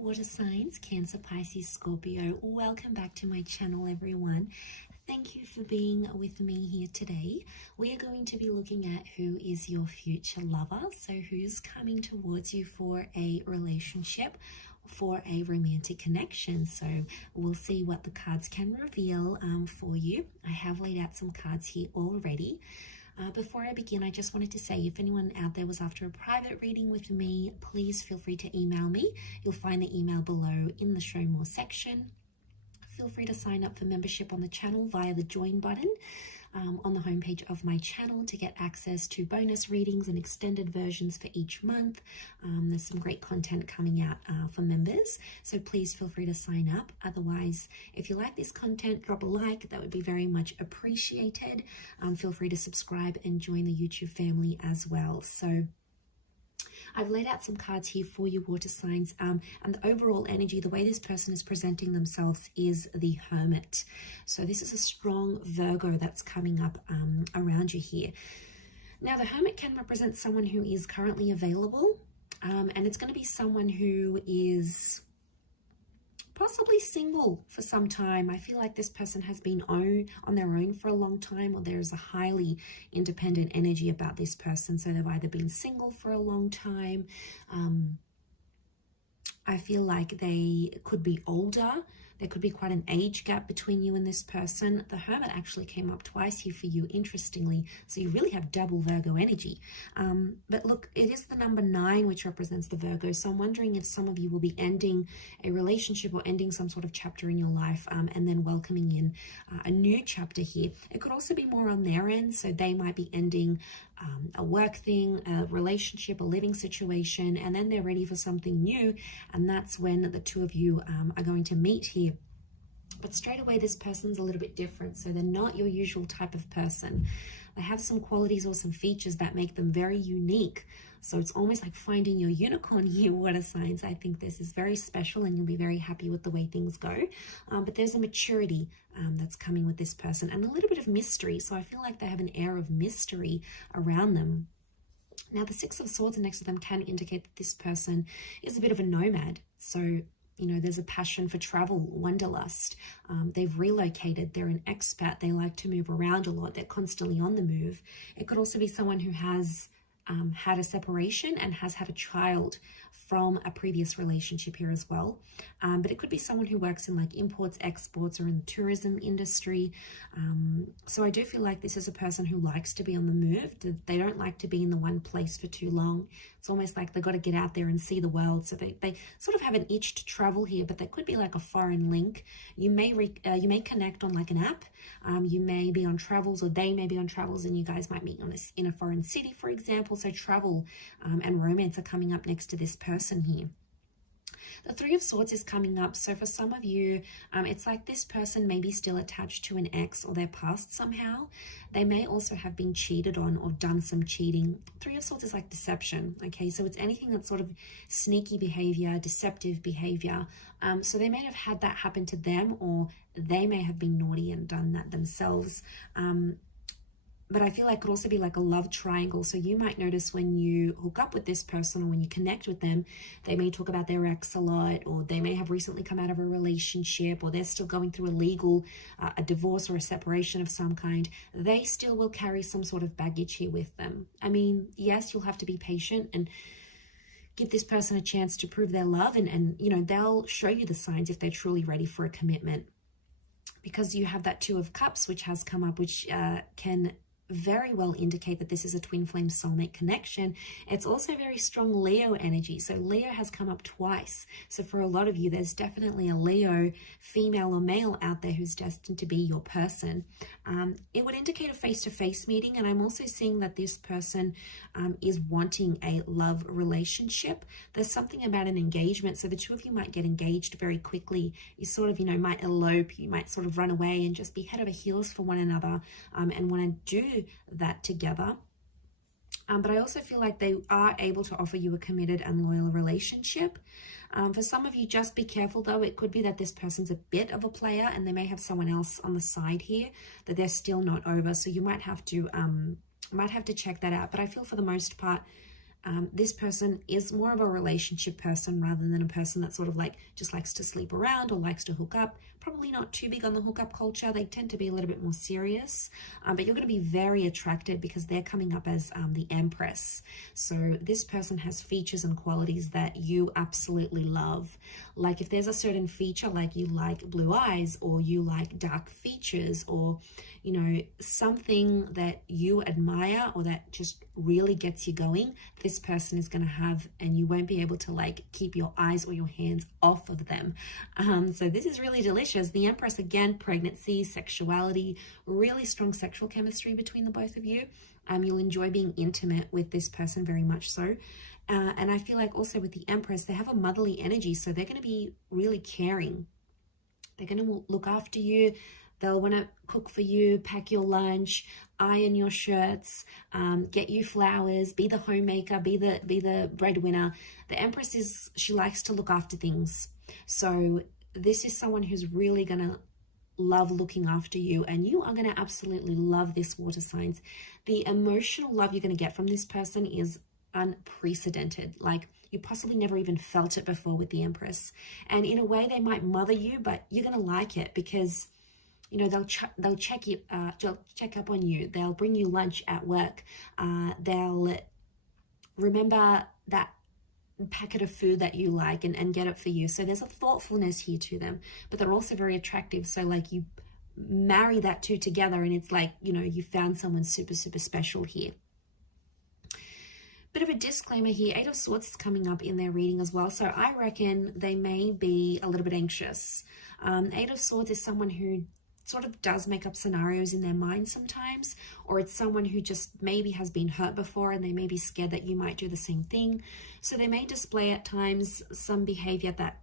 water signs, Cancer, Pisces, Scorpio. Welcome back to my channel, everyone. Thank you for being with me here today. We are going to be looking at who is your future lover. So who's coming towards you for a relationship, for a romantic connection. So we'll see what the cards can reveal for you. I have laid out some cards here already. Before I begin, I just wanted to say, if anyone out there was after a private reading with me, please feel free to email me. You'll find the email below in the Show More section. Feel free to sign up for membership on the channel via the join button on the homepage of my channel to get access to bonus readings and extended versions for each month. There's some great content coming out for members, so please feel free to sign up. Otherwise, if you like this content, drop a like. That would be very much appreciated. Feel free to subscribe and join the YouTube family as well. So I've laid out some cards here for you, water signs, and the overall energy, the way this person is presenting themselves is the Hermit. So this is a strong Virgo that's coming up around you here. Now, the Hermit can represent someone who is currently available, and it's going to be someone who is possibly single for some time. I feel like this person has been on their own for a long time, or there's a highly independent energy about this person. So they've either been single for a long time. I feel like they could be older. There could be quite an age gap between you and this person. The Hermit actually came up twice here for you, interestingly. So you really have double Virgo energy. But look, it is the number 9, which represents the Virgo. So I'm wondering if some of you will be ending a relationship or ending some sort of chapter in your life and then welcoming in a new chapter here. It could also be more on their end. So they might be ending a work thing, a relationship, a living situation, and then they're ready for something new. And that's when the two of you are going to meet here. But straight away, this person's a little bit different. So they're not your usual type of person. They have some qualities or some features that make them very unique. So it's almost like finding your unicorn here, water signs. I think this is very special and you'll be very happy with the way things go. But there's a maturity that's coming with this person and a little bit of mystery. So I feel like they have an air of mystery around them. Now, the 6 of Swords next to them can indicate that this person is a bit of a nomad. So you know, there's a passion for travel, wanderlust. They've relocated. They're an expat. They like to move around a lot. They're constantly on the move. It could also be someone who has had a separation and has had a child from a previous relationship here as well. But it could be someone who works in like imports, exports, or in the tourism industry. So I do feel like this is a person who likes to be on the move. They don't like to be in the one place for too long. It's almost like they've got to get out there and see the world. So they sort of have an itch to travel here, but there could be like a foreign link. You may connect on like an app. You may be on travels, or they may be on travels, and you guys might meet in a foreign city, for example. So travel and romance are coming up next to this person here. The 3 of Swords is coming up. So for some of you, it's like this person may be still attached to an ex or their past somehow. They may also have been cheated on or done some cheating. 3 of Swords is like deception. Okay, so it's anything that's sort of sneaky behavior, deceptive behavior. So they may have had that happen to them, or they may have been naughty and done that themselves. But I feel like it could also be like a love triangle. So you might notice when you hook up with this person or when you connect with them, they may talk about their ex a lot, or they may have recently come out of a relationship, or they're still going through a divorce or a separation of some kind. They still will carry some sort of baggage here with them. I mean, yes, you'll have to be patient and give this person a chance to prove their love. And you know, they'll show you the signs if they're truly ready for a commitment. Because you have that 2 of Cups, which has come up, which can very well indicate that this is a twin flame soulmate connection. It's also very strong Leo energy. So Leo has come up twice. So for a lot of you, there's definitely a Leo, female or male, out there who's destined to be your person. It would indicate a face-to-face meeting. And I'm also seeing that this person is wanting a love relationship. There's something about an engagement. So the 2 of you might get engaged very quickly. You sort of, you know, might elope. You might sort of run away and just be head over heels for one another and want to do that together. But I also feel like they are able to offer you a committed and loyal relationship. For some of you, just be careful though. It could be that this person's a bit of a player and they may have someone else on the side here that they're still not over. So you might have to check that out. But I feel for the most part, This person is more of a relationship person rather than a person that sort of like just likes to sleep around or likes to hook up. Probably not too big on the hookup culture. They tend to be a little bit more serious, but you're going to be very attracted because they're coming up as the Empress. So this person has features and qualities that you absolutely love. Like if there's a certain feature, like you like blue eyes or you like dark features, or you know, something that you admire or that just really gets you going, this person is going to have, and you won't be able to like keep your eyes or your hands off of them. So this is really delicious. The Empress, again, pregnancy, sexuality, really strong sexual chemistry between the both of you. You'll enjoy being intimate with this person very much so. And I feel like also with the Empress, they have a motherly energy, so they're going to be really caring. They're going to look after you. They'll want to cook for you, pack your lunch, iron your shirts, get you flowers, be the homemaker, be the breadwinner. The Empress she likes to look after things. So this is someone who's really going to love looking after you, and you are going to absolutely love this, water signs. The emotional love you're going to get from this person is unprecedented. Like you possibly never even felt it before with the Empress. And in a way, they might mother you, but you're going to like it because you know, they'll check up on you. They'll bring you lunch at work. They'll remember that packet of food that you like and get it for you. So there's a thoughtfulness here to them, but they're also very attractive. So like you marry that two together and it's like, you know, you found someone super, super special here. Bit of a disclaimer here, Eight of Swords is coming up in their reading as well. So I reckon they may be a little bit anxious. Eight of Swords is someone who sort of does make up scenarios in their mind sometimes, or it's someone who just maybe has been hurt before and they may be scared that you might do the same thing. So they may display at times some behavior that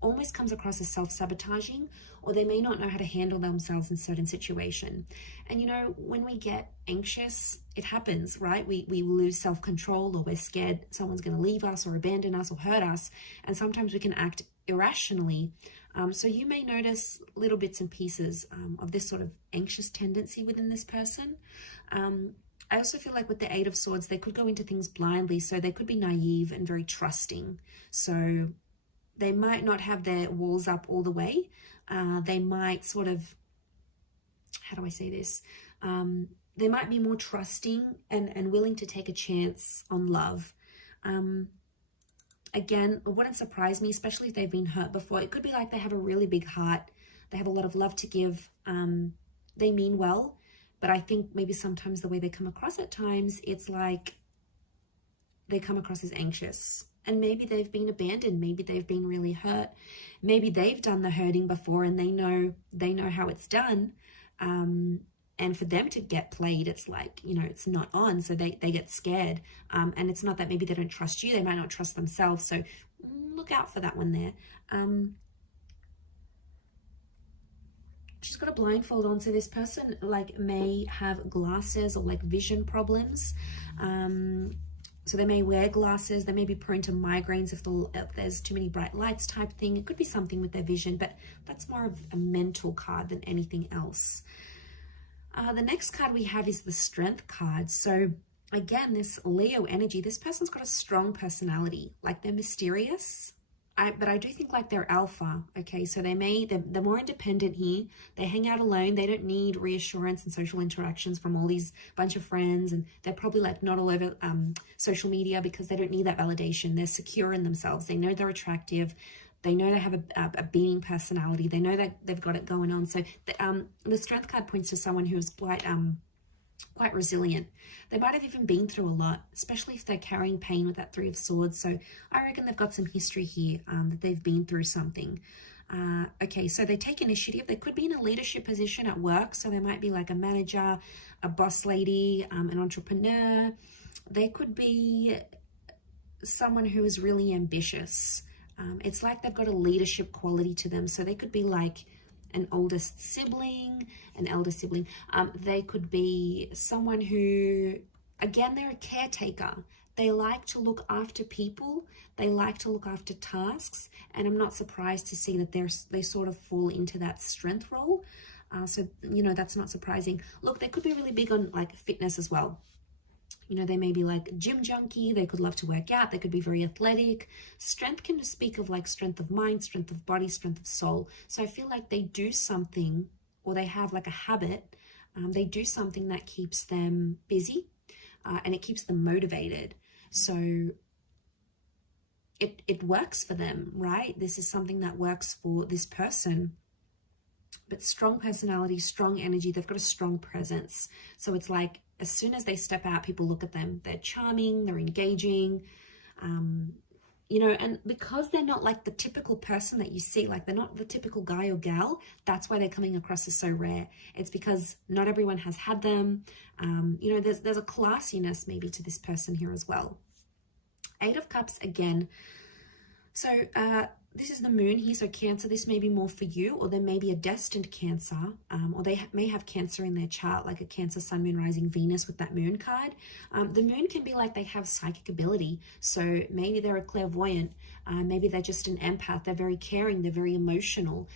almost comes across as self-sabotaging, or they may not know how to handle themselves in certain situation. And you know, when we get anxious, it happens, right? We lose self-control, or we're scared someone's going to leave us or abandon us or hurt us, and sometimes we can act irrationally. So you may notice little bits and pieces of this sort of anxious tendency within this person. I also feel like with the Eight of Swords, they could go into things blindly. So they could be naive and very trusting. So they might not have their walls up all the way. They might sort of, how do I say this? They might be more trusting and willing to take a chance on love. Again, it wouldn't surprise me, especially if they've been hurt before. It could be like they have a really big heart. They have a lot of love to give. They mean well, but I think maybe sometimes the way they come across at times, it's like they come across as anxious. And maybe they've been abandoned. Maybe they've been really hurt. Maybe they've done the hurting before and they know how it's done. And for them to get played, it's like, you know, it's not on. So they get scared. And it's not that maybe they don't trust you. They might not trust themselves. So look out for that one there. She's got a blindfold on. So this person like may have glasses or like vision problems. So they may wear glasses. They may be prone to migraines if there's too many bright lights type thing. It could be something with their vision, but that's more of a mental card than anything else. The next card we have is the Strength card. So again, this Leo energy, this person's got a strong personality. Like they're mysterious, but I do think like they're alpha. Okay, so they're more independent here. They hang out alone. They don't need reassurance and social interactions from all these bunch of friends. And they're probably like not all over social media because they don't need that validation. They're secure in themselves. They know they're attractive. They know they have a being personality. They know that they've got it going on. So the Strength card points to someone who is quite resilient. They might have even been through a lot, especially if they're carrying pain with that Three of Swords. So I reckon they've got some history here, that they've been through something. Okay, so they take initiative. They could be in a leadership position at work. So they might be like a manager, a boss lady, an entrepreneur. They could be someone who is really ambitious. It's like they've got a leadership quality to them. So they could be like an oldest sibling, an elder sibling. They could be someone who, again, they're a caretaker. They like to look after people. They like to look after tasks. And I'm not surprised to see that they sort of fall into that strength role. So, you know, that's not surprising. Look, they could be really big on like fitness as well. You know, they may be like gym junkie. They could love to work out. They could be very athletic. Strength can speak of like strength of mind, strength of body, strength of soul. So I feel like they do something, or they have like a habit. They do something that keeps them busy, and it keeps them motivated. So it works for them, right? This is something that works for this person. But strong personality, strong energy, they've got a strong presence. So it's like as soon as they step out, people look at them. They're charming, they're engaging, you know, and because they're not like the typical person that you see, like they're not the typical guy or gal, that's why they're coming across as so rare. It's because not everyone has had them. You know, there's a classiness maybe to this person here as well. 8 of Cups again. So this is the moon here, so Cancer, this may be more for you, or there may be a destined Cancer, or they may have Cancer in their chart, like a Cancer, Sun, Moon, Rising, Venus with that moon card. The moon can be like they have psychic ability, so maybe they're a clairvoyant, maybe they're just an empath, they're very caring, they're very emotional.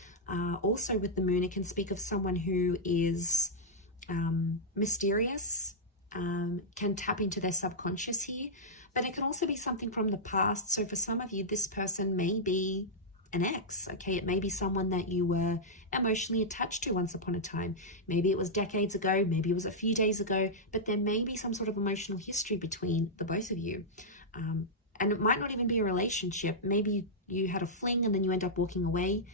Also with the moon, it can speak of someone who is mysterious, can tap into their subconscious here. But it can also be something from the past. So for some of you, this person may be an ex, okay? It may be someone that you were emotionally attached to once upon a time. Maybe it was decades ago, maybe it was a few days ago, but there may be some sort of emotional history between the both of you. And it might not even be a relationship. Maybe you had a fling and then you end up walking away.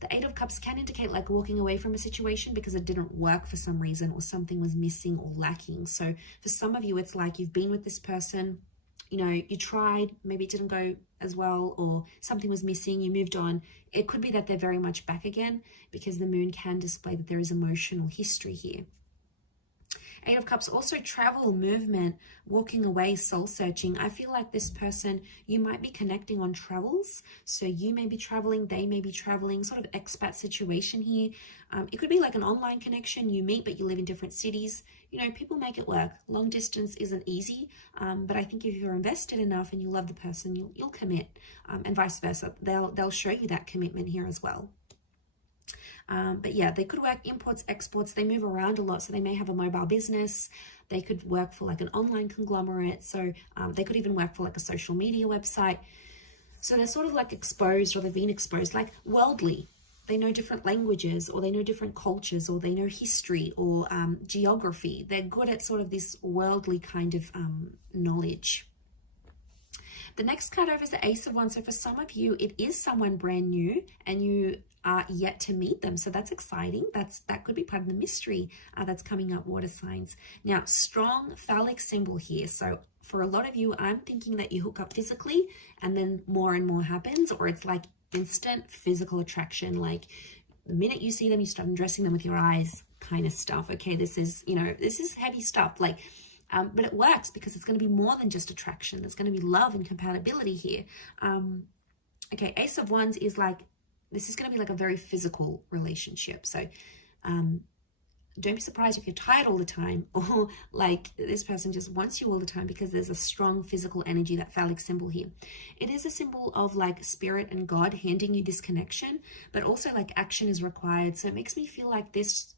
The 8 of Cups can indicate like walking away from a situation because it didn't work for some reason, or something was missing or lacking. So for some of you, it's like you've been with this person, you know, you tried, maybe it didn't go as well, or something was missing, you moved on. It could be that they're very much back again, because the moon can display that there is emotional history here. 8 of Cups, also travel, movement, walking away, soul searching. I feel like this person, you might be connecting on travels. So you may be traveling, they may be traveling, sort of expat situation here. It could be like an online connection. You meet, but you live in different cities. You know, people make it work. Long distance isn't easy, but I think if you're invested enough and you love the person, you'll commit, and vice versa. They'll show you that commitment here as well. But yeah, they could work imports, exports. They move around a lot, so they may have a mobile business. They could work for like an online conglomerate. So they could even work for like a social media website. So they're sort of like exposed, or they've been exposed, like worldly. They know different languages, or they know different cultures, or they know history, or geography. They're good at sort of this worldly kind of knowledge. The next card over is the Ace of Wands. So for some of you, it is someone brand new and you are yet to meet them. So that's exciting. That could be part of the mystery that's coming up, water signs. Now, strong phallic symbol here. So for a lot of you, I'm thinking that you hook up physically and then more and more happens, or it's like instant physical attraction. Like the minute you see them, you start undressing them with your eyes kind of stuff. Okay, this is, you know, this is heavy stuff. Like, but it works because it's going to be more than just attraction. There's going to be love and compatibility here. Okay, Ace of Wands is like, this is going to be like a very physical relationship. So don't be surprised if you're tired all the time, or like this person just wants you all the time, because there's a strong physical energy, that phallic symbol here. It is a symbol of like spirit and God handing you this connection, but also like action is required. So it makes me feel like this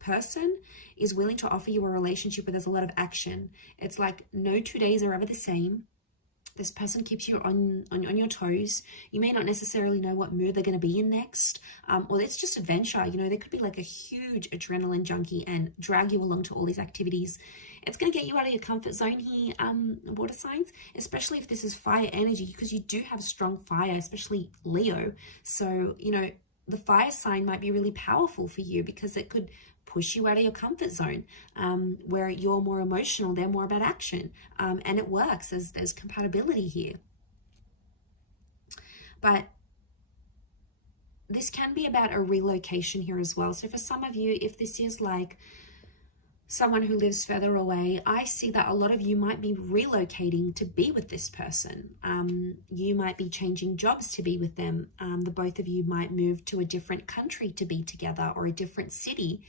person is willing to offer you a relationship where there's a lot of action. It's like no 2 days are ever the same. This person keeps you on your toes. You may not necessarily know what mood they're going to be in next, or it's just adventure. You know, they could be like a huge adrenaline junkie and drag you along to all these activities. It's going to get you out of your comfort zone here, water signs, especially if this is fire energy, because you do have strong fire, especially Leo. So, you know, the fire sign might be really powerful for you, because it could push you out of your comfort zone, where you're more emotional, they're more about action, and it works. There's compatibility here. But this can be about a relocation here as well. So for some of you, if this is like someone who lives further away, I see that a lot of you might be relocating to be with this person. You might be changing jobs to be with them. The both of you might move to a different country to be together, or a different city.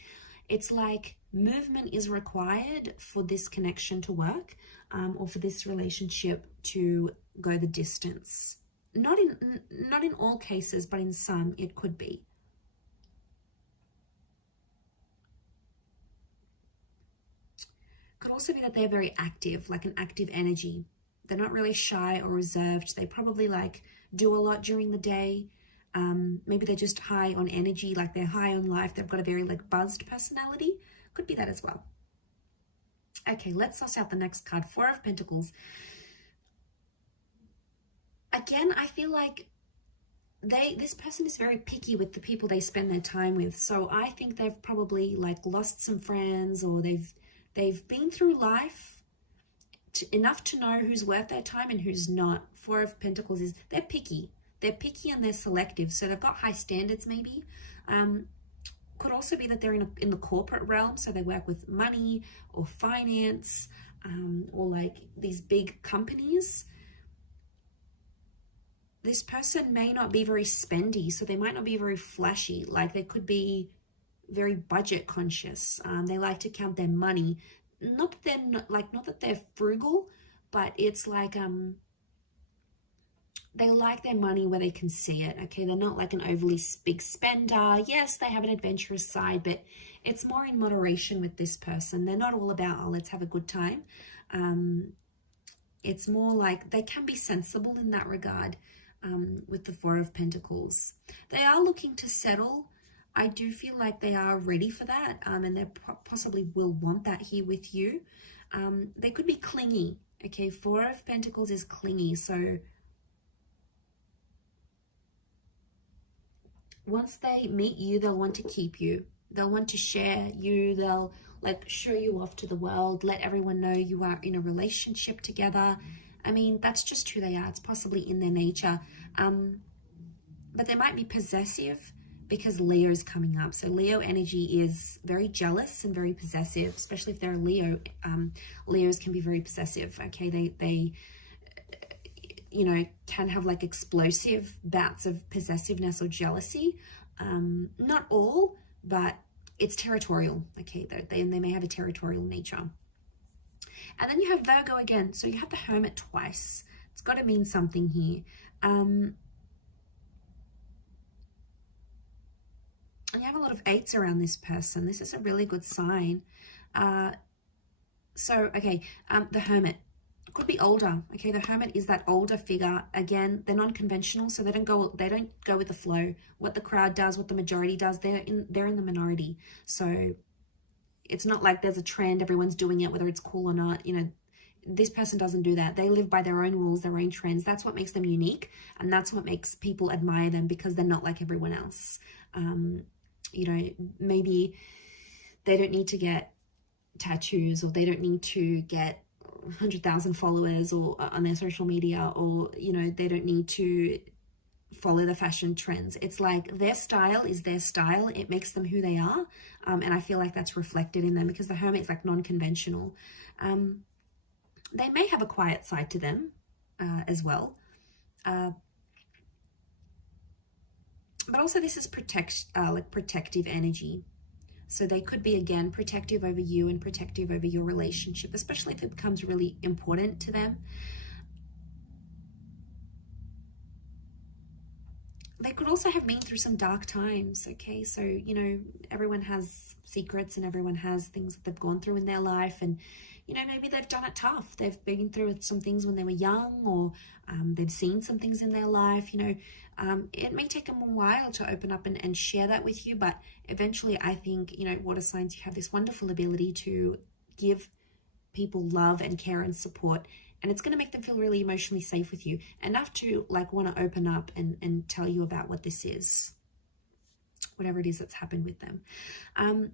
It's like movement is required for this connection to work, or for this relationship to go the distance. Not in all cases, but in some it could be. Could also be that they're very active, like an active energy. They're not really shy or reserved. They probably like do a lot during the day. Maybe they're just high on energy, like they're high on life. They've got a very like buzzed personality. Could be that as well. Okay, let's suss out the next card. Four of Pentacles. Again, I feel like this person is very picky with the people they spend their time with. So I think they've probably like lost some friends, or they've been through life enough to know who's worth their time and who's not. Four of Pentacles is they're picky. They're picky and they're selective. So they've got high standards maybe. Could also be that they're in the corporate realm. So they work with money or finance, or like these big companies. This person may not be very spendy, so they might not be very flashy. Like they could be very budget conscious. They like to count their money. Not that they're frugal, but it's like they like their money where they can see it. Okay, they're not like an overly big spender. Yes, they have an adventurous side, but it's more in moderation with this person. They're not all about, oh, let's have a good time. It's more like they can be sensible in that regard. With the Four of Pentacles, they are looking to settle. I do feel like they are ready for that, and they possibly will want that here with you. They could be clingy. Okay, Four of Pentacles is clingy, so once they meet you, they'll want to keep you. They'll want to share you. They'll like show you off to the world, let everyone know you are in a relationship together. I mean, that's just who they are. It's possibly in their nature. But they might be possessive because Leo's coming up. So Leo energy is very jealous and very possessive, especially if they're a Leo. Leos can be very possessive. Okay, they you know, can have like explosive bouts of possessiveness or jealousy. Not all, but it's territorial. Okay, they may have a territorial nature. And then you have Virgo again. So you have the Hermit twice. It's got to mean something here. And you have a lot of eights around this person. This is a really good sign. The Hermit could be older. Okay, the Hermit is that older figure. Again, they're non-conventional, so they don't go with the flow. What the crowd does, what the majority does, they're in the minority. So it's not like there's a trend, everyone's doing it, whether it's cool or not. You know, this person doesn't do that. They live by their own rules, their own trends. That's what makes them unique, and that's what makes people admire them, because they're not like everyone else. You know, maybe they don't need to get tattoos, or they don't need to get 100,000 followers or on their social media, or, you know, they don't need to follow the fashion trends. It's like their style is their style. It makes them who they are. And I feel like that's reflected in them, because the Hermit is like non-conventional. They may have a quiet side to them as well. But also this is protective energy. So they could be, again, protective over you and protective over your relationship, especially if it becomes really important to them. They could also have been through some dark times, okay? So, you know, everyone has secrets and everyone has things that they've gone through in their life, and, you know, maybe they've done it tough. They've been through some things when they were young, or they've seen some things in their life, you know. It may take them a while to open up and share that with you, but eventually I think, you know, water signs, you have this wonderful ability to give people love and care and support, and it's going to make them feel really emotionally safe with you, enough to like want to open up and tell you about what this is, whatever it is that's happened with them.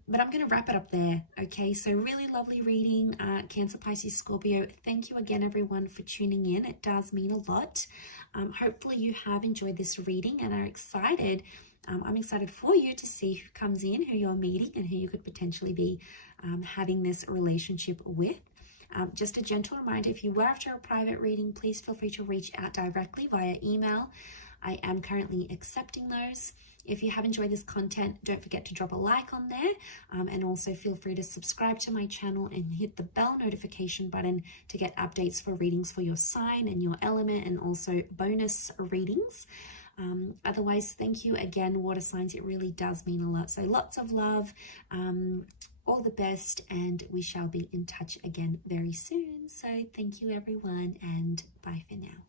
But I'm going to wrap it up there. Okay, so really lovely reading, Cancer, Pisces, Scorpio. Thank you again, everyone, for tuning in. It does mean a lot. Hopefully you have enjoyed this reading and are excited. I'm excited for you to see who comes in, who you're meeting, and who you could potentially be having this relationship with. Just a gentle reminder, if you were after a private reading, please feel free to reach out directly via email. I am currently accepting those. If you have enjoyed this content, don't forget to drop a like on there, and also feel free to subscribe to my channel and hit the bell notification button to get updates for readings for your sign and your element, and also bonus readings. Otherwise, thank you again, water signs. It really does mean a lot. So lots of love. all the best, and we shall be in touch again very soon. So thank you everyone, and bye for now.